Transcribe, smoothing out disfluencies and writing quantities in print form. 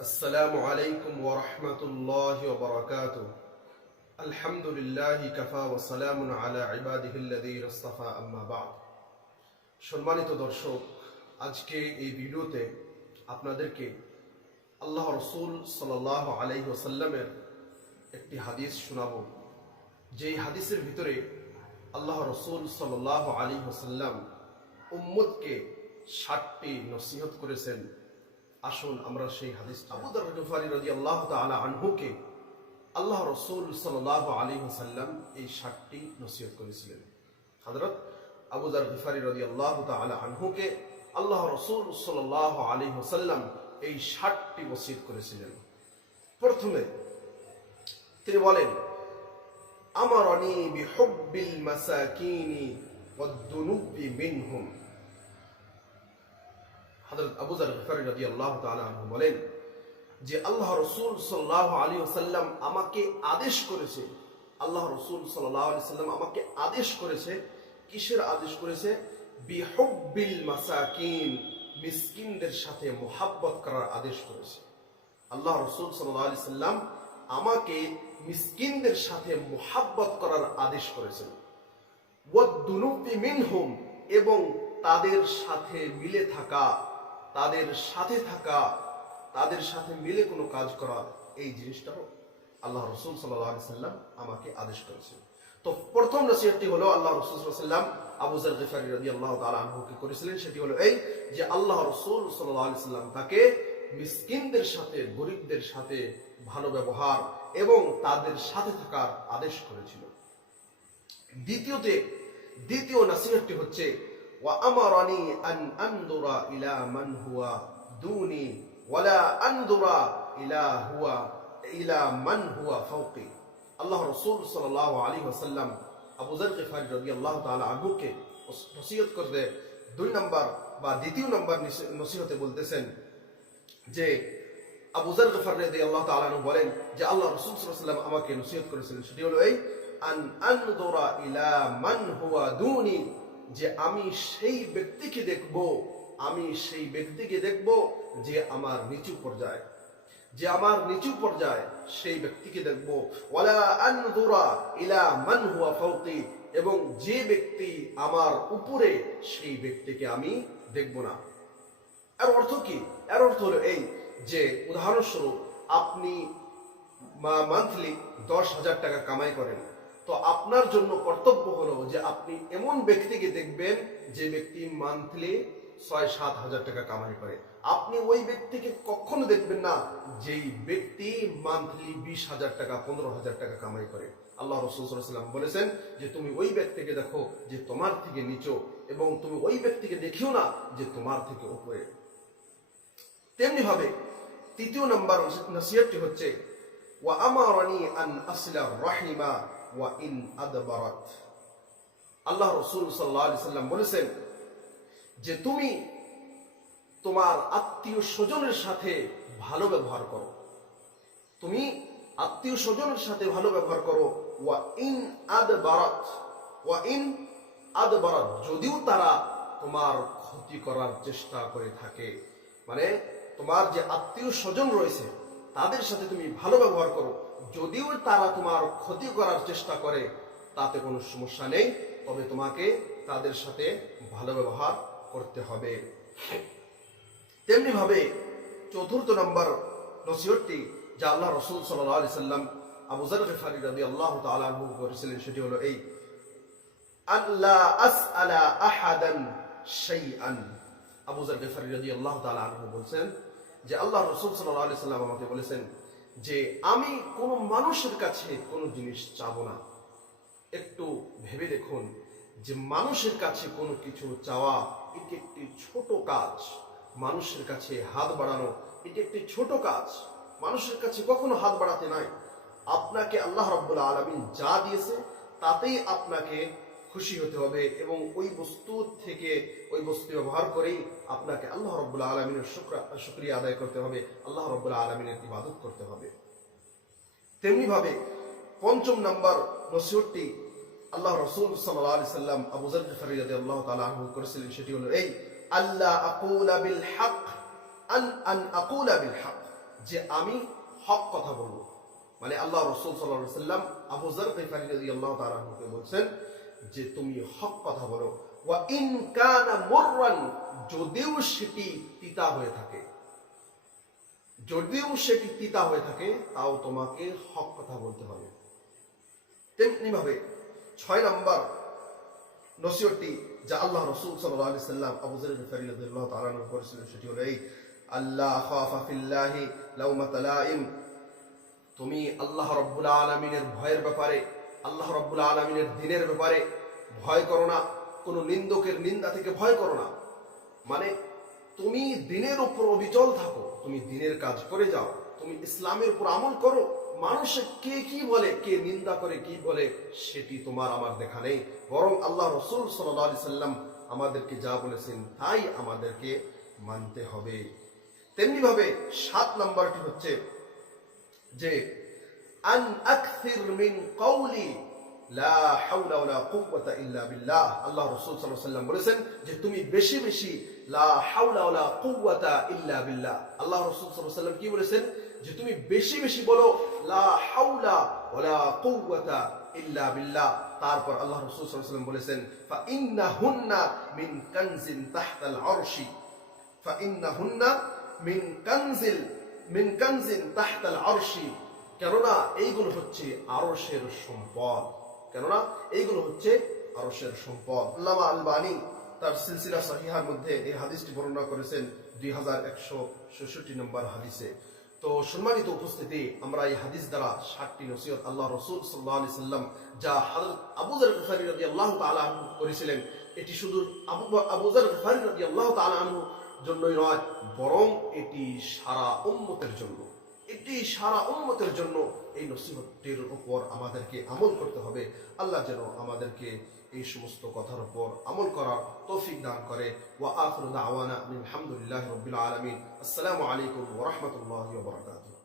السلام عليكم ورحمة الله وبركاته. الحمد لله كفى وسلام على عباده الذين اصطفى أما بعد. সম্মানিত দর্শক, আজকে এই ভিডিওতে আপনাদেরকে আল্লাহ রাসূল সাল্লাল্লাহু আলাইহি ওয়াসাল্লামের একটি হাদিস শোনাবো। যেই হাদিসের ভিতরে আল্লাহ রাসূল সাল্লাল্লাহু আলাইহি ওয়াসাল্লাম উম্মতকে 60টি নসিহত করেছেন। আসুন আমরা সেই হাদিসটা আবু যর গফারী রাদিয়াল্লাহু তাআলা আনহুকে আল্লাহ রাসূল সাল্লাল্লাহু আলাইহি ওয়াসাল্লাম এই 60টি নসিহত করেছিলেন। হযরত আবু যর গফারী রাদিয়াল্লাহু তাআলা আনহুকে আল্লাহ রাসূল সাল্লাল্লাহু আলাইহি ওয়াসাল্লাম এই 60টি নসিহত করেছিলেন। প্রথমে তিনি বলেন, আমারানি বিহুব্বিল মাসাকিনি ওয়াদ-দুনুবি মিনহুম। হযরত আবু যর গফারী রাদিয়াল্লাহু তাআলা আনহু বলেন যে আল্লাহ রাসূল সাল্লাল্লাহু আলাইহি ওয়াসাল্লাম আমাকে আদেশ করেছে, আল্লাহ রাসূল সাল্লাল্লাহু আলাইহি ওয়াসাল্লাম আমাকে আদেশ করেছে। কিসের আদেশ করেছে? বিহুব্বিল মাসাকিন, মিসকিনদের সাথে মুহাব্বত করার আদেশ করেছে। আল্লাহ রাসূল সাল্লাল্লাহু আলাইহি ওয়াসাল্লাম আমাকে মিসকিনদের সাথে মুহাব্বত করার আদেশ করেছেন। ওয়াদ-দুনুবি মিনহুম, এবং তাদের সাথে মিলে থাকা, তাদের সাথে থাকা, তাদের সাথে মিলে কোনো কাজ করা, এই জিনিসটাও আল্লাহ রাসূল সাল্লাল্লাহু আলাইহি ওয়াসাল্লাম আমাকে আদেশ করেছেন। তো প্রথম নসিহতটি হলো আল্লাহ রাসূল সাল্লাল্লাহু আলাইহি ওয়াসাল্লাম আবু যর গফারী রাদিয়াল্লাহু তাআলা আনহুকে করেছিলেন। সেটি হলো এই যে আল্লাহ রাসূল সাল্লাল্লাহু আলাইহি ওয়াসাল্লাম তাকে মিসকিনদের সাথে, গরীবদের সাথে ভালো ব্যবহার এবং তাদের সাথে থাকার আদেশ করেছিল। দ্বিতীয় নসিহতটি হচ্ছে, ওয়া আমারানি আন আনদুরা ইলা মান হুয়া দুনি ওয়ালা আনদুরা ইলা মান হুয়া ফাওকি। আল্লাহ রাসূল সাল্লাল্লাহু আলাইহি ওয়াসাল্লাম আবু যর গফারী রাদিয়াল্লাহু তাআলা আনহুকে নসিহত করতে দ্বিতীয় নম্বর নসিহতে বলতেছেন যে আবু যর গফারী রাদিয়াল্লাহু তাআলা আনহু বলেন যে আল্লাহ রাসূল সাল্লাল্লাহু আলাইহি ওয়াসাল্লাম আমাকে নসিহত করেছিলেন। সেটি হলো এই আন আনদুরা ইলা মান হুয়া দুনি, যে আমি সেই ব্যক্তিকে দেখব যে আমার নিচু পর্যায়ে, সেই ব্যক্তিকে দেখব। ওয়ালা আনদুরা ইলা মান হুয়া ফাওকি, এবং যে ব্যক্তি আমার উপরে সেই ব্যক্তিকে আমি দেখব না। এর অর্থ কি? এর অর্থ হলো এই যে উদাহরণস্বরূপ আপনি মান্থলি 10,000 টাকা কামাই করেন, তো আপনার জন্য কর্তব্য হলো যে আপনি এমন ব্যক্তিকে দেখবেন যে ব্যক্তি মান্থলি 6-7 হাজার টাকা কামাই করে। আপনি ওই ব্যক্তিকে কখনো দেখবেন না যেই ব্যক্তি মান্থলি 20,000 টাকা 15,000 টাকা কামাই করে। আল্লাহ রাসূল সাল্লাল্লাহু আলাইহি ওয়াসাল্লাম বলেছেন যে তুমি ওই ব্যক্তিকে দেখো যে তোমার থেকে নিচু, এবং তুমি ওই ব্যক্তিকে দেখিও না যে তোমার থেকে উপরে। তেমনি ভাবে তৃতীয় নম্বর নসিহতটি হচ্ছে, ওয়া আমারানি আন আসলা রাহিমা ওয়া ইন আদবারাত। আল্লাহ রাসূল সাল্লাল্লাহু আলাইহি ওয়াসাল্লাম বলেছেন যে তুমি তোমার আত্মীয় স্বজনের সাথে ভালো ব্যবহার করো, ওয়া ইন আদবারাত, যদিও তারা তোমার ক্ষতি করার চেষ্টা করে থাকে। মানে তোমার যে আত্মীয় স্বজন রয়েছে তাদের সাথে তুমি ভালো ব্যবহার করো, যদিও তারা তোমার ক্ষতি করার চেষ্টা করে, তাতে কোনো সমস্যা নেই, তবে তোমাকে তাদের সাথে ভালো ব্যবহার করতে হবে। তেমনি ভাবে চতুর্থ নম্বর নসিহতটি যা আল্লাহ রাসূল সাল্লাল্লাহু আলাইহি ওয়াসাল্লাম আবু যর গফারী রাদিয়াল্লাহু তাআলা আনহু করেছিলেন, সেটি হলো এই আল্লা আসআলা আহাদান শাইআন। আবু যর গফারী রাদিয়াল্লাহু তাআলা আনহু বলেন যে আল্লাহ রাসূল সাল্লাল্লাহু আলাইহি ওয়াসাল্লাম আমাকে বলেছেন যে আমি কোনো মানুষের কাছে কোনো জিনিস চাবো না। একটু ভেবে দেখুন যে মানুষের কাছে কোনো কিছু চাওয়া এটি একটি ছোট কাজ। মানুষের কাছে হাত বাড়ানো এটি একটি ছোট কাজ। মানুষের কাছে কখনো হাত বাড়াতে নাই। আপনাকে আল্লাহ রাব্বুল আলামিন যা দিয়েছে তাতেই আপনাকে খুশি হতে হবে, এবং ওই বস্তু ব্যবহার করেই আপনাকে আল্লাহ রাব্বুল আলামিনের শুকরিয়া আদায় করতে হবে, আল্লাহ রাব্বুল আলামিনের ইবাদত করতে হবে। তেমনি ভাবে পঞ্চম নম্বর নসিহতটি আল্লাহ রাসূল সাল্লাল্লাহু আলাইহি ওয়াসাল্লাম আবু যর গফারী রাদিয়াল্লাহু তাআলা আনহু করেছিলেন। সেটি হলো এই আল্লা আকুলা বিল হক আন আকুলা বিল হক যে আমি হক কথা বলবো। মানে আল্লাহ রাসূল সাল্লাল্লাহু আলাইহি সাল্লাম আবু যর গিফারী রাদিয়াল্লাহু তাআলা আনহুকে বলছেন যে তুমি হক কথা বলো, ওয়া ইন কানা মুররান, যদিও সেটি তিতা হয়ে থাকে, যদিও সেটি তিতা হয়ে থাকে তাও তোমাকে হক কথা বলতে হবে। তেমনি ভাবে 6 নম্বর নসিহতটি যা আল্লাহ রাসূল সাল্লাল্লাহু আলাইহি সাল্লাম আবু যর গিফারী রাদিয়াল্লাহু তাআলা আনহু করেছিলেন সেটি হলো এই, আল্লাহ খাফা ফিল্লাহি লাউমাতা লাইম, তুমি আল্লাহ রাব্বুল আলামিনের ভয়ের ব্যাপারে, আল্লাহ রাব্বুল আলামিনের দ্বীনের ব্যাপারে ভয় করো না, কোন নিন্দকের নিন্দা থেকে ভয় করো না। মানে তুমি দ্বীনের উপর অবিচল থাকো, তুমি দ্বীনের কাজ করে যাও, তুমি ইসলামের উপর আমল করো। মানুষে কে কি বলে, কে নিন্দা করে কি বলে, সেটি তোমার আমার দেখা নেই, বরং আল্লাহ রাসূল সাল্লাল্লাহু আলাইহি সাল্লাম আমাদেরকে যা বলেছেন তাই আমাদেরকে মানতে হবে। তেমনি ভাবে 7 নম্বরটি হচ্ছে যে আন আকসির মিন কওলি লা হাওলা ওয়ালা কুওয়াতা ইল্লা বিল্লাহ। আল্লাহ রাসূল সাল্লাল্লাহু আলাইহি ওয়াসাল্লাম বলেছেন যে তুমি বেশি বেশি লা হাওলা ওয়ালা কুওয়াতা ইল্লা বিল্লাহ। আল্লাহ রাসূল সাল্লাল্লাহু আলাইহি ওয়াসাল্লাম কি বলেছেন যে তুমি বেশি বেশি বলো লা হাওলা ওয়ালা কুওয়াতা ইল্লা বিল্লাহ। তারপর আল্লাহ রাসূল সাল্লাল্লাহু আলাইহি ওয়াসাল্লাম বলেছেন ফা ইন্নাহুন্না মিন কানজিন তাহতাল আরশি, ফা ইন্নাহুন্না মিন কানজিন তাহতাল আরশি, কেননা এইগুলো হচ্ছে আরশের সম্পদ, কেননা এইগুলো হচ্ছে আরশের সম্পদ। আল্লামা আলবানী তার সিলসিলা সহিহার মধ্যে এই হাদিসটি বর্ণনা করেছেন 2166 নম্বর হাদিসে। তো সম্মানিত উপস্থিতি, আমরা এই হাদিস দ্বারা 7টি নসিহত আল্লাহ রাসূল সাল্লাল্লাহু আলাইহি সাল্লাম যা হযরত আবু যর গিফারী রাদিয়াল্লাহু তাআলা আনহু করেছিলেন, এটি শুধু আবু যর গিফারী রাদিয়াল্লাহু তাআলা আনহু জন্যই নয়, বরং এটি সারা উম্মতের জন্য, এটি সারা উম্মতের জন্য এই নসিহতটির উপর আমাদেরকে আমল করতে হবে। আল্লাহ যেন আমাদেরকে এই সমস্ত কথার উপর আমল করার তৌফিক দান করে। ওয়া আখিরু দাওয়ানা আলহামদুলিল্লাহি রাব্বিল আলামিন। আসসালামু আলাইকুম ওয়া রাহমাতুল্লাহি ওয়া বারাকাতুহু।